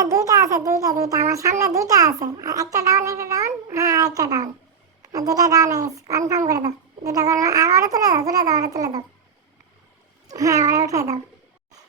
আরে দুইটা আছে, দুইটা দুইটা। আমার সামনে দুইটা আছে। একটা ডাউন একটা ডাউন হ্যাঁ একটা ডাউন দুইটা ডাউন আছে। কনফার্ম করে দাও। দুইটা ডাউন আর ওরা তুলে দাও তুলে দাও ওরা তুলে দাও। হ্যাঁ ওরা উঠে দাও।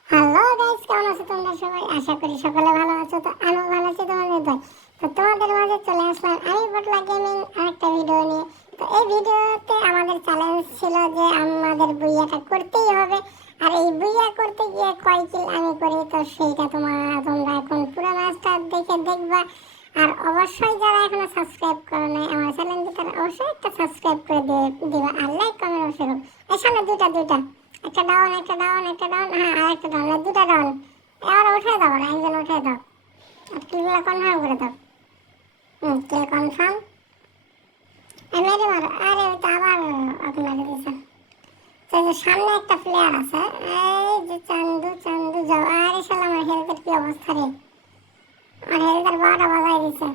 হ্যালো গাইস কেমন আছো তোমরা সবাই? আশা করি সকলে ভালো আছো। তো আমিও ভালো আছি তোমাদের ভাই তো তোমাদের মাঝে চলে আসলাম আমি বটলা গেমিং আরেকটা ভিডিও নিয়ে। তো এই ভিডিওতে আমাদের চ্যালেঞ্জ ছিল যে আমাদের বুইয়াটা করতেই হবে। আর এই বুইয়া করতে গিয়ে কয় কিল আমি করি, তো সেইটা তোমার, তোমরা এখন পুরো ম্যাচটা দেখে দেখবা। আর অবশ্যই যারা এখনও সাবস্ক্রাইব করো নাই আমার চ্যানেলটি তারা অবশ্যই একটা সাবস্ক্রাইব করে দিবা আর লাইক কমেন্ট অবশ্যই করো। এই দুইটা দুইটা। একটা ডাউন একটা ডাউন একটা ডাউন হ্যাঁ আর একটা ডাউন দুটা ডাউন এবার উঠে দাও না একজন উঠে দাও। আর কিলগুলো কনফার্ম করে দাও। হুম কিল কনফার্ম মেরে মারো। আরে ওই তো আবার ওকে মেরে দিয়েছে। তো এই যে সামনে একটা প্লেয়ার আছে। এই যে চান্দু চান্দু, যাও। আরে শালা, আমার হেলথের কি অবস্থা রে? আমার হেলথের বারোটা বাজাই দিছে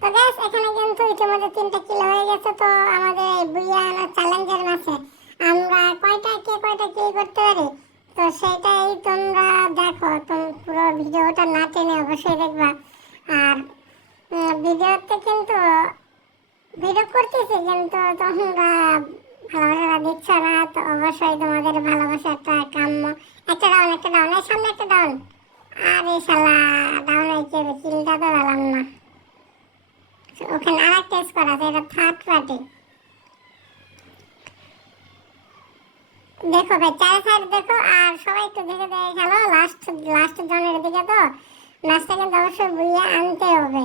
তো গ্যাস এখানে কিন্তু ইতিমধ্যে তিনটা কিল হয়ে গেছে। তো আমাদের এই বুইয়া চ্যালেঞ্জের মাঝে আমরা কয়টা কে কয়টা কিল করতে পারি? তো সেটাই তোমরা দেখো। তুমি পুরো ভিডিওটা না টেনে অবশ্যই দেখবা। আর ভিডিওতে কিন্তু ভিডিও করতেছি কিন্তু তোমরা ভালোবাসা দিচ্ছ না, তো অবশ্যই তোমাদের ভালোবাসা একটা কাম্য, একটা ডাউন একটা ডাউন এই সামনে একটা ডাউন আরে শালা ডাউন হয়েছে কিলটা তো পেলাম না। ওখানে আর একটা স্কোর আছে, এটা থার্ড পার্টি দেখো ভাই, চার সাইড দেখো, আর সবাই একটু দেখে দেখে খেলো লাস্ট লাস্ট জনের দিকে তো ম্যাচটা কিন্তু অবশ্যই বুইয়ে আনতে হবে।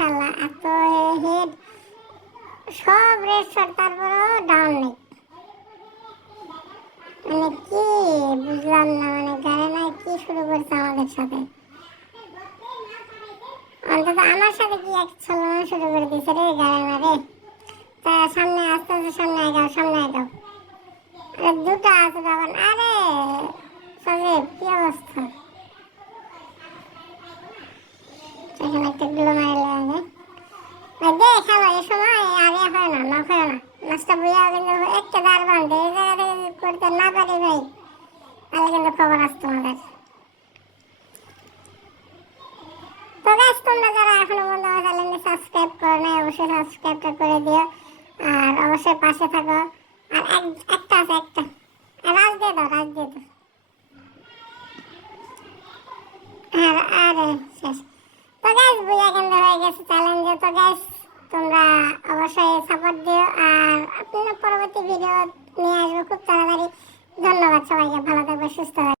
শালা এত হেড, সব রেড শট তারপরেও ডাউন নেই। মানে কি বুঝলাম না মানে গাড়ি নাই কি শুরু করছে আমাদের সাথে? অন্তত আমার সাথে কি এক ছলনা শুরু করে দিয়েছে রে গাড়ি মারে তা সামনে আস্তে আস্তে সামনে আগাও সামনে আগাও। আরে দুটো আছে তখন আরে সজীব কি অবস্থা এখানে একটা গুলো মারলে আগে ভাই দে খেলো এ সময় আগে হয় না নক হয় না। মাছটা বুঝা কিন্তু একটা দাঁড় বান্ধে এই জায়গা করতে না পারি ভাই। তাহলে কিন্তু খবর আসতো আমাদের তো গাছ তোমরা যারা এখনও পর্যন্ত আমার চ্যানেলটি সাবস্ক্রাইব করো নাই, অবশ্যই সাবস্ক্রাইবটা করে দিও। আর অবশ্যই পাশে থাকো। আর এক, একটা আছে, একটা। রাজ দিয়ে দাও, রাজ দিয়ে দাও। আর, আরে, শেষ। তো গাইস বুঝা কিন্তু হয়ে গেছে চ্যালেঞ্জে তো গাইস তোমরা অবশ্যই দিও আর আপনারা পরবর্তী ভিডিও নিয়ে আসব। খুব তাড়াতাড়ি। ধন্যবাদ সবাইকে। ভালো থাকবে সুস্থ থাকবে